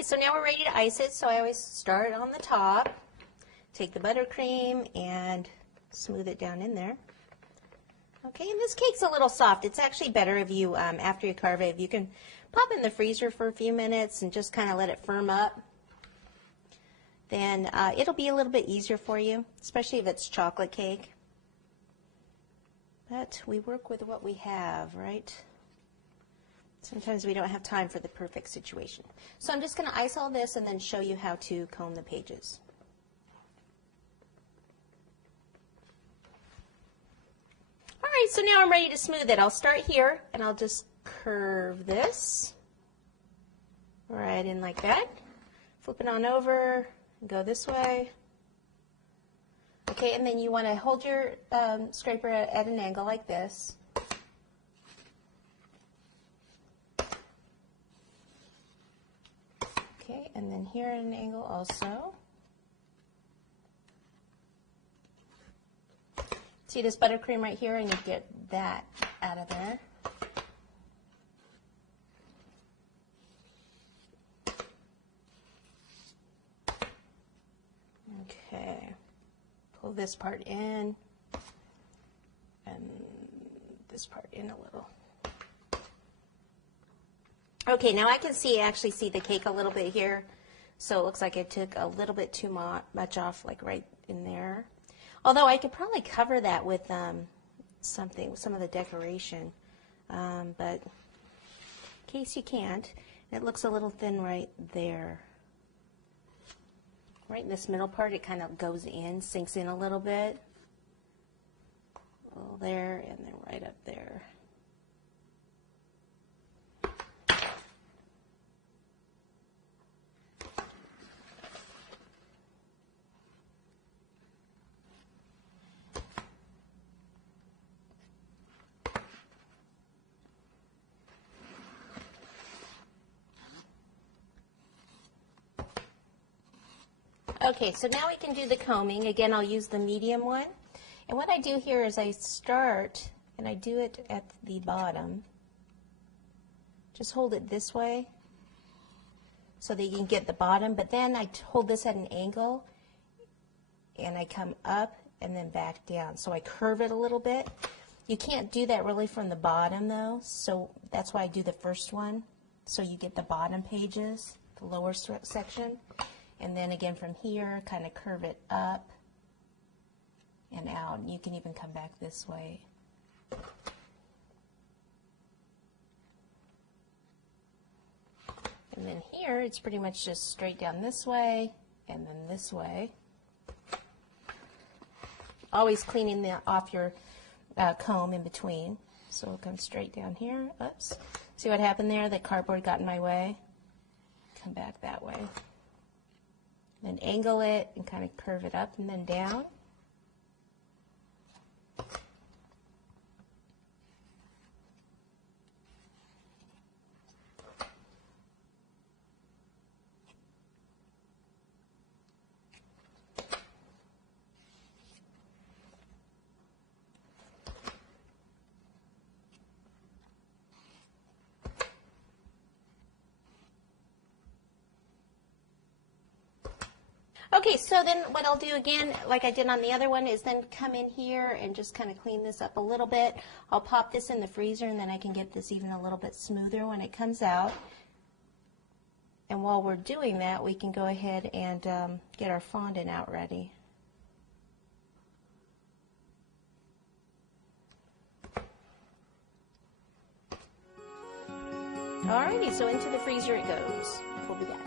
right, so now we're ready to ice it. So I always start on the top, take the buttercream and smooth it down in there. Okay, and this cake's a little soft. It's actually better if you, after you carve it, if you can pop it in the freezer for a few minutes and just kind of let it firm up, then it'll be a little bit easier for you, especially if it's chocolate cake. But we work with what we have, right? Sometimes we don't have time for the perfect situation. So I'm just going to ice all this and then show you how to comb the pages. All right, so now I'm ready to smooth it. I'll start here and I'll just curve this right in like that. Flip it on over and go this way. Okay, and then you want to hold your scraper at an angle like this. Okay, and then here at an angle also. See this buttercream right here, and you get that out of there. Okay, pull this part in and this part in a little. Okay, now I can actually see the cake a little bit here, so it looks like I took a little bit too much off, like right in there. Although I could probably cover that with some of the decoration, but in case you can't, it looks a little thin right there. Right in this middle part, it kind of goes in, sinks in a little bit. A little there, and then right up there. Okay, so now we can do the combing. Again, I'll use the medium one. And what I do here is I start, and I do it at the bottom. Just hold it this way so that you can get the bottom, but then I hold this at an angle, and I come up and then back down. So I curve it a little bit. You can't do that really from the bottom, though, so that's why I do the first one, so you get the bottom pages, the lower section. And then again from here, kind of curve it up and out. You can even come back this way. And then here, it's pretty much just straight down this way and then this way. Always cleaning off your comb in between. So it'll come straight down here. Oops. See what happened there? The cardboard got in my way. Come back that way. Then angle it and kind of curve it up and then down. Okay, so then what I'll do again, like I did on the other one, is then come in here and just kind of clean this up a little bit. I'll pop this in the freezer, and then I can get this even a little bit smoother when it comes out. And while we're doing that, we can go ahead and get our fondant out ready. Alrighty, so into the freezer it goes. We'll be back.